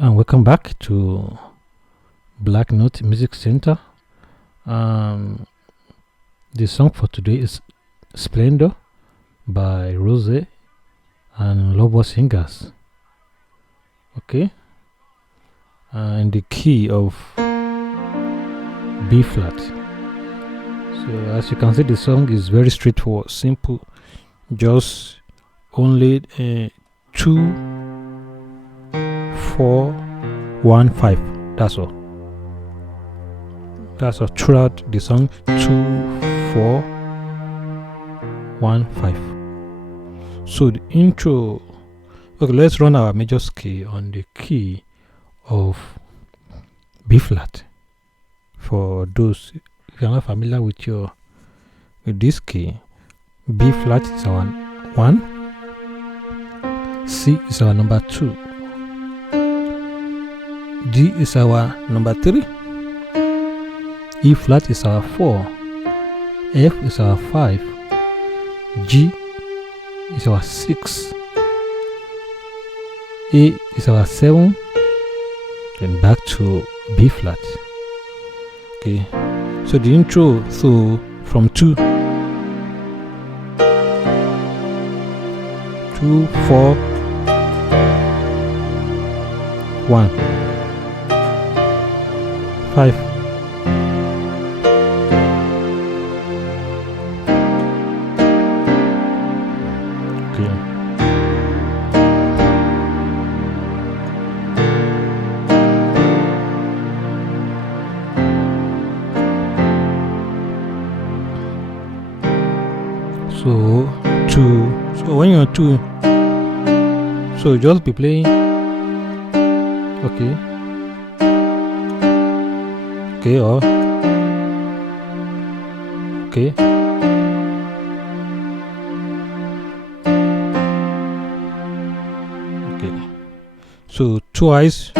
and welcome back to Black Note Music Center. The song for today is Splendour by Rozey and LoveworldSingers. Okay, in the key of B flat. So as you can see, the song is very straightforward, simple, just only 2 4 1 5. That's all throughout the song. 2 4 1 5. So the intro. Okay, let's run our major scale on the key of B flat. For those if you're not familiar with this key, B flat is our 1, C is our number 2, D is our number 3, E flat is our 4, F is our 5, G is our 6, A is our 7, then back to B flat. Okay, so the intro, so from 2 4 1 5. Okay. So 2. So when you're 2, so just be playing. Okay. Okay, or okay. Okay. So twice.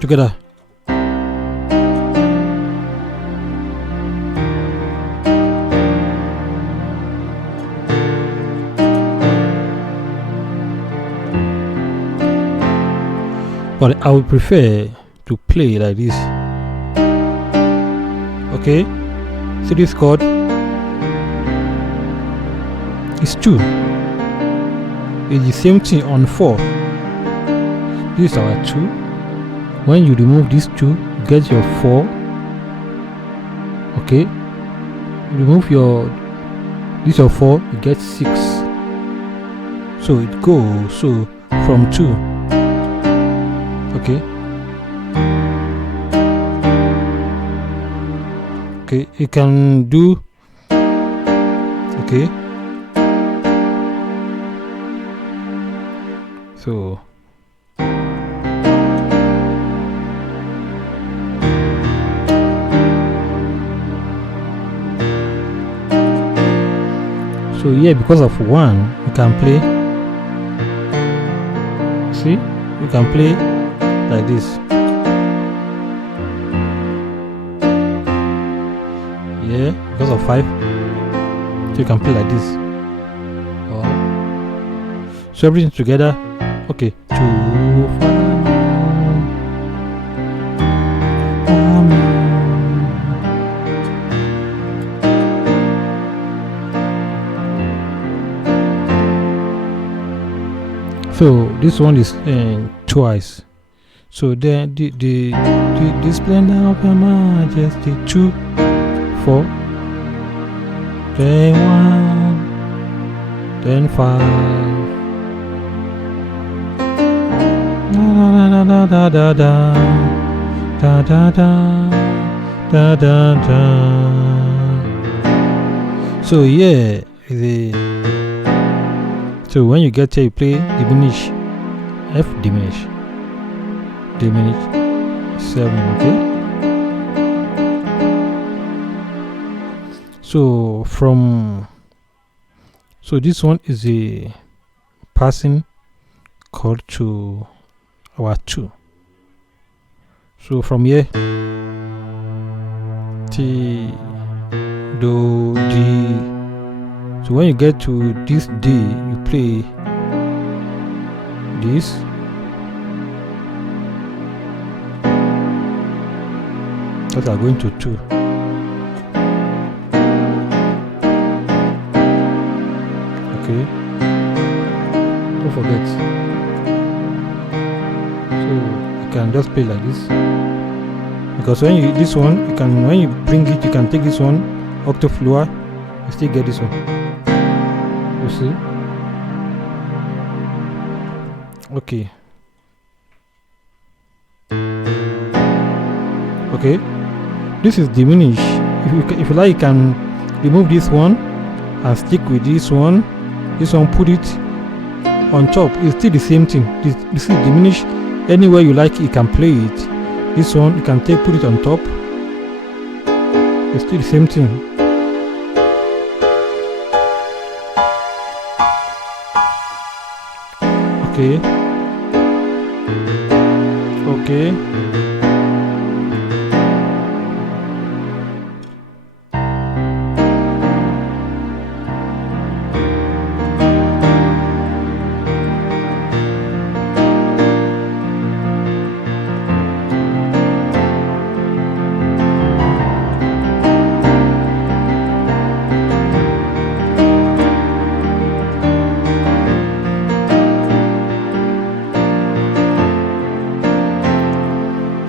Together. But I would prefer to play like this. Okay, see this chord? It's 2. It's the same thing on 4. This is our 2. When you remove this 2, you get your 4. Okay, you remove this your 4, you get 6. So it goes so from 2. Okay. Okay, you can do. Okay. So yeah, because of 1, you can play. See, you can play like this. Yeah, because of 5, so you can play like this. So everything together. Okay, 2 5. So this one is twice. So then the splendor of your majesty, 2 4, then 1, then 5. Da da da da da da da da da da da. So yeah, so when you get here, you play diminish, F diminish 7. Okay. So this one is a passing chord to our 2. So from here till do, D. So when you get to this D, you play this. That are going to 2. Okay. Don't forget. So you can just play like this. Because when you this one, you can when you bring it, you can take this one octave lower, you still get this one. You see? Okay. Okay. This is diminished. If you like, you can remove this one and stick with this one. This one, put it on top. It's still the same thing. This is diminished. Anywhere you like, you can play it. This one you can put it on top. It's still the same thing. Okay. Okay.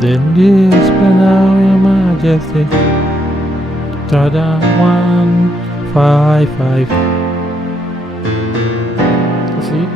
Then this Splendour, your majesty. Tada 155. See?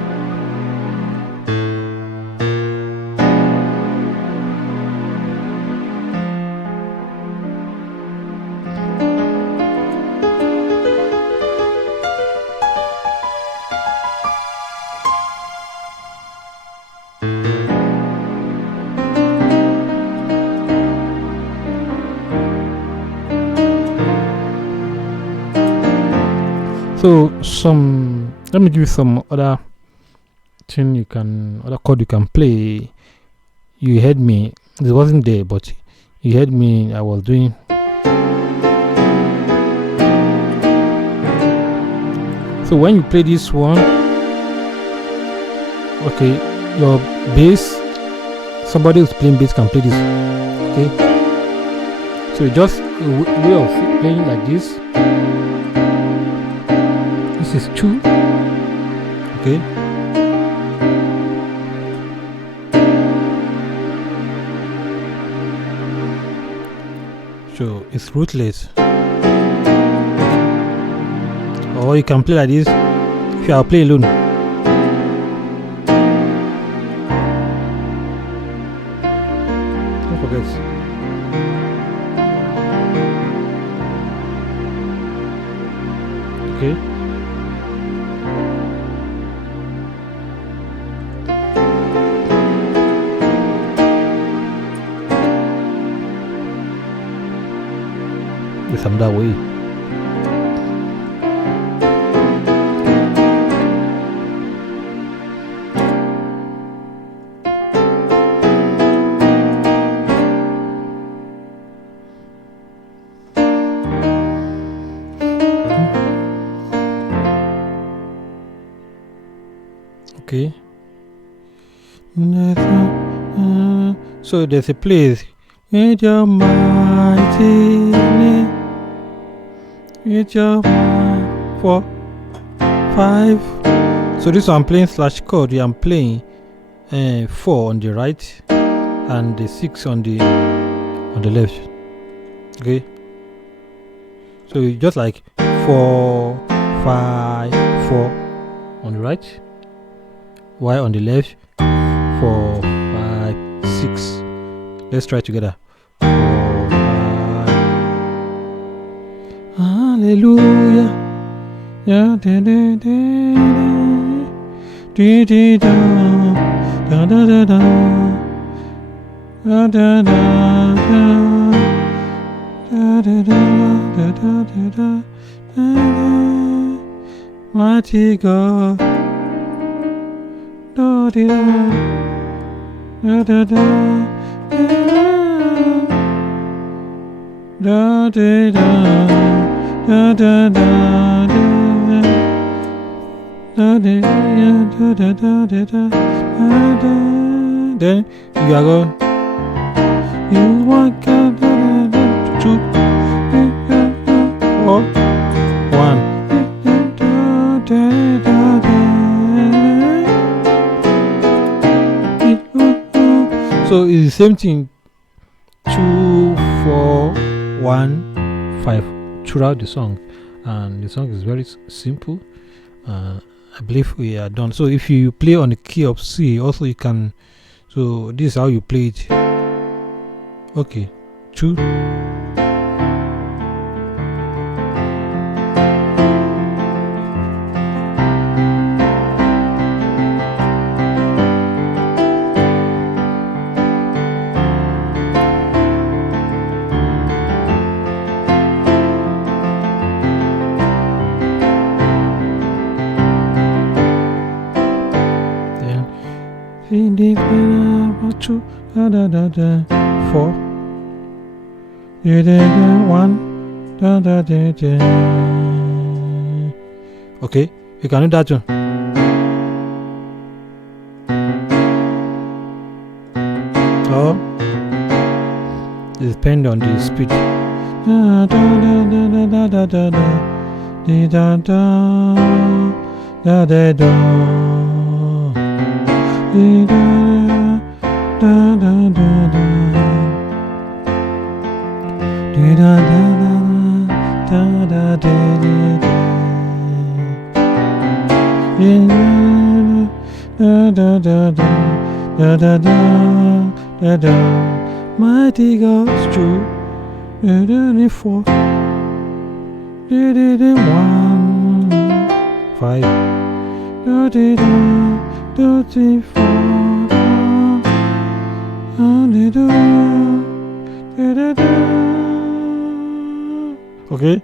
So let me give you some other thing other chord you can play. You heard me, it wasn't there, but you heard me, I was doing. So when you play this one, okay, your bass, somebody who's playing bass can play this, okay? So it's just a way of playing like this. This is 2, okay? So it's rootless. Or you can play like this if you are playing alone. Don't forget. Okay. With some that way. Okay. So there's a place with your mighty name. With your 4, 5. So this one I'm playing slash chord. I'm playing 4 on the right and the 6 on the left. Okay. So it's just like 4, 5, 4 on the right. Y on the left. 4, 5, 6. Let's try together. 4, 5. Hallelujah. Yeah, da da da da da da da da da da da da da da da. Mighty God. Da da da da da da da da da da da da. Then you are going. You want 2, 4, 1. So it's the same thing. 2, 4, 1, 5 throughout the song, and the song is very simple. I believe we are done. So if you play on the key of C, also you can. So this is how you play it. Okay, 2. Then 4. 1. Okay, you can do that one. Oh, it depends on the speed. Mighty God's true. 4. 1. 5. 4. Okay.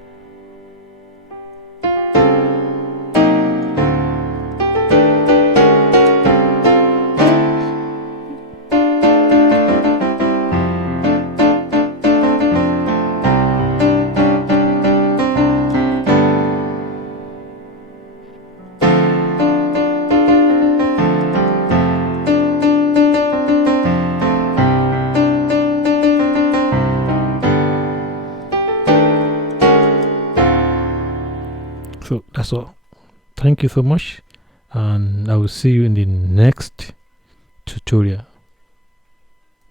So that's all. Thank you so much, and I will see you in the next tutorial.